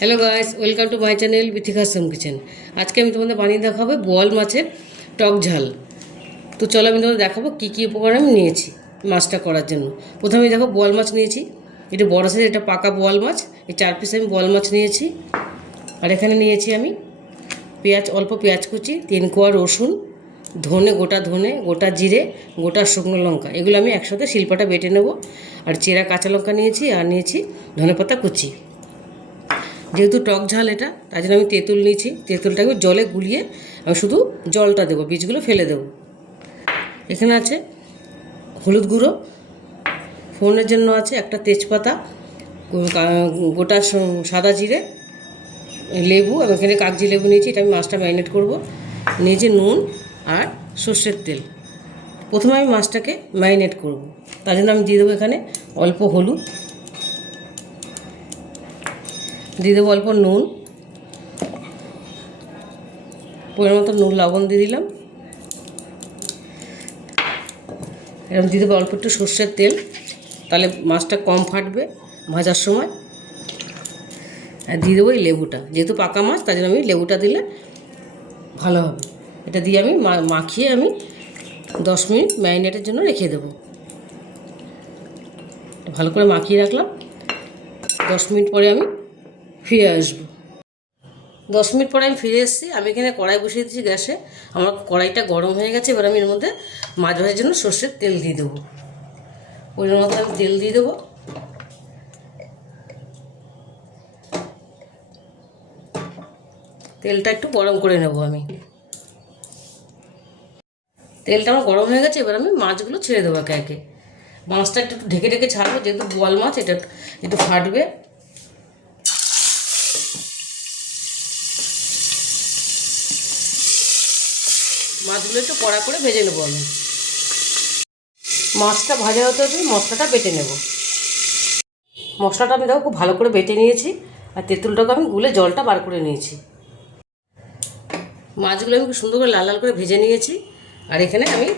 Hello guys, welcome to my channel বিথিকাস home kitchen. আজকে আমি তোমাদের বানিয়ে দেখাবো বোয়াল মাছের টক ঝাল। তো চলো আমি তোমাদের দেখাবো কী কী উপকরণ আমি নিয়েছি মাছটা করার জন্য। প্রথমে দেখো বোয়াল মাছ নিয়েছি, এটা বড় সাইজ, এটা পাকা বোয়াল মাছ। এই 4 পিস আমি বোয়াল মাছ নিয়েছি। আর এখানে নিয়েছি আমি পেঁয়াজ, অল্প পেঁয়াজ কুচি, 3 কোয়া রসুন, ধনে, গোটা জিরে, গোটা শুকনো লঙ্কা, এগুলো আমি একসাথে শিলপাটা বেটে নেব। আর চেরা কাঁচা লঙ্কা নিয়েছি, আর নিয়েছি ধনেপাতা কুচি। যেহেতু টক ঝাল এটা, তাই জন্য আমি তেঁতুল নিয়েছি। তেঁতুলটাকে জলে গুলিয়ে আমি শুধু জলটা দেবো, বীজগুলো ফেলে দেবো। এখানে আছে হলুদ গুঁড়ো, ফোড়নের জন্য আছে একটা তেজপাতা, গোটা সাদা জিরে, লেবু, আমি এখানে কাগজি লেবু নিয়েছি, এটা আমি মাছটা ম্যারিনেট করব। নিয়েছি নুন আর সর্ষের তেল। প্রথমে আমি মাছটাকে ম্যারিনেট করব, তার জন্য আমি দিয়ে দেবো এখানে অল্প হলুদ, দিয়ে দেবো অল্প নুন, পরিমাণ মতো নুন, লবণ দিয়ে দিলাম। এরকম দিয়ে দেবো অল্প একটু সর্ষের তেল, তাহলে মাছটা কম ফাটবে ভাজার সময়। আর দিয়ে দেবো এই লেবুটা, যেহেতু পাকা মাছ তার জন্য আমি লেবুটা দিলে ভালো হবে। এটা দিয়ে আমি মাখিয়ে আমি 10 মিনিট ম্যারিনেটের জন্য রেখে দেবো। ভালো করে মাখিয়ে রাখলাম। 10 মিনিট পরে আমি ফিরে আসবো। 10 মিনিট পরে আমি ফিরে এসেছি। আমি এখানে কড়াই বসিয়ে দিয়েছি গ্যাসে। আমার কড়াইটা গরম হয়ে গেছে। এবার আমি এর মধ্যে মাছ ভাজার জন্য সর্ষের তেল দিয়ে দেবো। পরিমাণ মতো আমি তেল দিয়ে দেবো। তেলটা একটু গরম করে নেব আমি। তেলটা আমার গরম হয়ে গেছে। এবার আমি মাছগুলো ছেড়ে দেবো একে একে। মাছটা একটু ঢেকে ঢেকে ছাড়বো, যেহেতু বোয়াল মাছ, এটা একটু ফাটবে। মাছগুলো একটু কড়া করে ভেজে নেবো আমি। মাছটা ভাজা হতে হতে মশলাটা বেটে নেব। মশলাটা আমি দেখো খুব ভালো করে বেটে নিয়েছি। আর তেঁতুলটাকে আমি গুলে জলটা বার করে নিয়েছি। মাছগুলো আমি খুব সুন্দর করে লাল লাল করে ভেজে নিয়েছি। আর এখানে আমি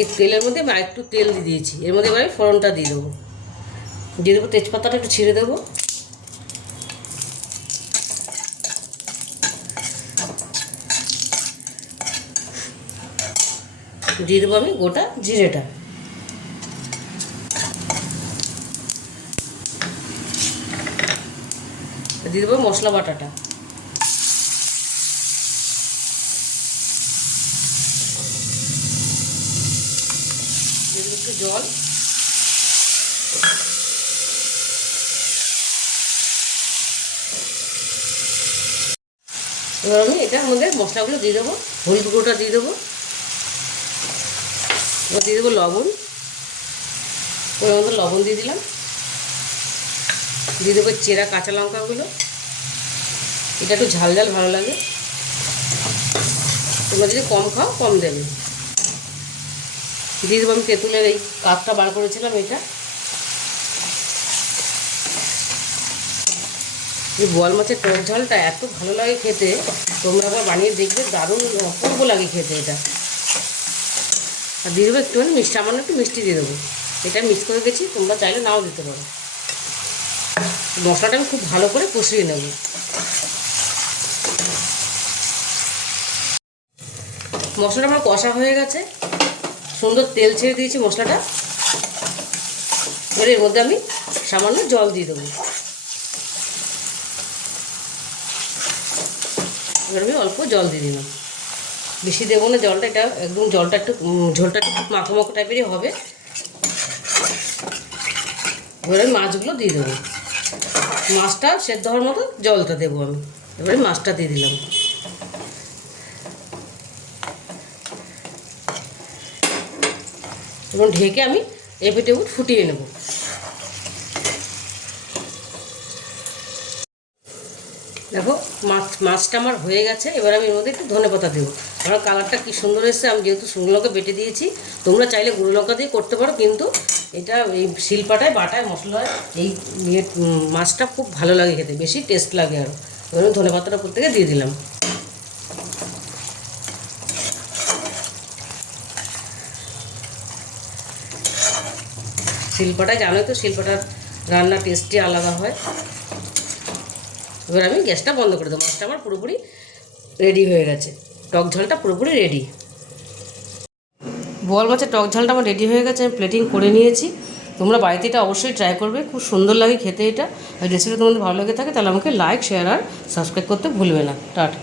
এই তেলের মধ্যে আমি আরেকটু তেল দিয়ে দিয়েছি। এর মধ্যে এবার আমি ফোড়নটা দিয়ে দেবো। দিয়ে দেবো তেজপাতাটা একটু ছিঁড়ে দেবো। দিয়ে দেবো আমি গোটা জিরেটা। দিয়ে দেবো মশলা বাটাটা। দিয়ে দেবো একটু জল। এবার আমি এটার মধ্যে মশলাগুলো দিয়ে দেবো। হলুদ গুঁড়োটা দিয়ে দেবো। এবার দিয়ে দেবো লবণ, পরিমাণ মতো লবণ দিয়ে দিলাম। দিয়ে দেবো চেরা কাঁচা লঙ্কাগুলো। এটা একটু ঝাল ঝাল ভালো লাগে, তোমরা যদি কম খাও কম দেবে। দিয়ে দেবো আমি তেঁতুলের এই কাপটা বার করেছিলাম, এটা। এই বোয়াল মাছের টক ঝালটা এত ভালো লাগে খেতে, তোমরা আবার বানিয়ে দেখবে, দারুণ অপূর্ব লাগে খেতে এটা। আর দিয়ে দেবো একটুখানি মিষ্টি, সামান্য একটু মিষ্টি দিয়ে দেবো। এটা মিক্স করে গেছি, তোমরা চাইলে নাও দিতে পারো। মশলাটা আমি খুব ভালো করে কষিয়ে নেব। মশলাটা আমার কষা হয়ে গেছে, সুন্দর তেল ছেড়ে দিয়েছি মশলাটা। এবার এর মধ্যে আমি সামান্য জল দিয়ে দেবো। এবার আমি অল্প জল দিয়ে দিলাম, বেশি দেবো না জলটা। এটা একদম জলটা একটু ঝোলটা একটু মাখো মাখো টাইপেরই হবে। এবার আমি মাছগুলো দিয়ে দেবো। মাছটা সেদ্ধ হওয়ার মতো জলটা দেবো আমি। এবারে মাছটা দিয়ে দিলাম এবং ঢেকে আমি এপিট এপিট ফুটিয়ে নেব। দেখো মাছটা আমার হয়ে গেছে। এবার আমি এর মধ্যে একটু ধনেপাতা দেবো। আমার কালারটা কী সুন্দর এসেছে। আমি যেহেতু শুকনো লঙ্কা বেটে দিয়েছি, তোমরা চাইলে গুঁড়ো লঙ্কা দিয়ে করতে পারো, কিন্তু এটা এই শিলপাটায় বাটায় মশলায় এই মাছটা খুব ভালো লাগে খেতে, বেশি টেস্ট লাগে আরও। এবার আমি ধনেপাতাটা প্রত্যেকে দিয়ে দিলাম। শিলপাটায় জানোই তো, শিলপাটার রান্নার টেস্টই আলাদা হয়। এবার আমি গ্যাসটা বন্ধ করে দেবো। মাছটা আমার পুরোপুরি রেডি হয়ে গেছে, টক ঝালটা পুরোপুরি রেডি। বোয়াল মাছের টক ঝালটা আমার রেডি হয়ে গেছে, আমি প্লেটিং করে নিয়েছি। তোমরা বাড়িতে এটা অবশ্যই ট্রাই করবে, খুব সুন্দর লাগে খেতে এটা। আর রেসিপি তোমাদের ভালো লেগে থাকে তাহলে আমাকে লাইক, শেয়ার আর সাবস্ক্রাইব করতে ভুলবে না। টাটা।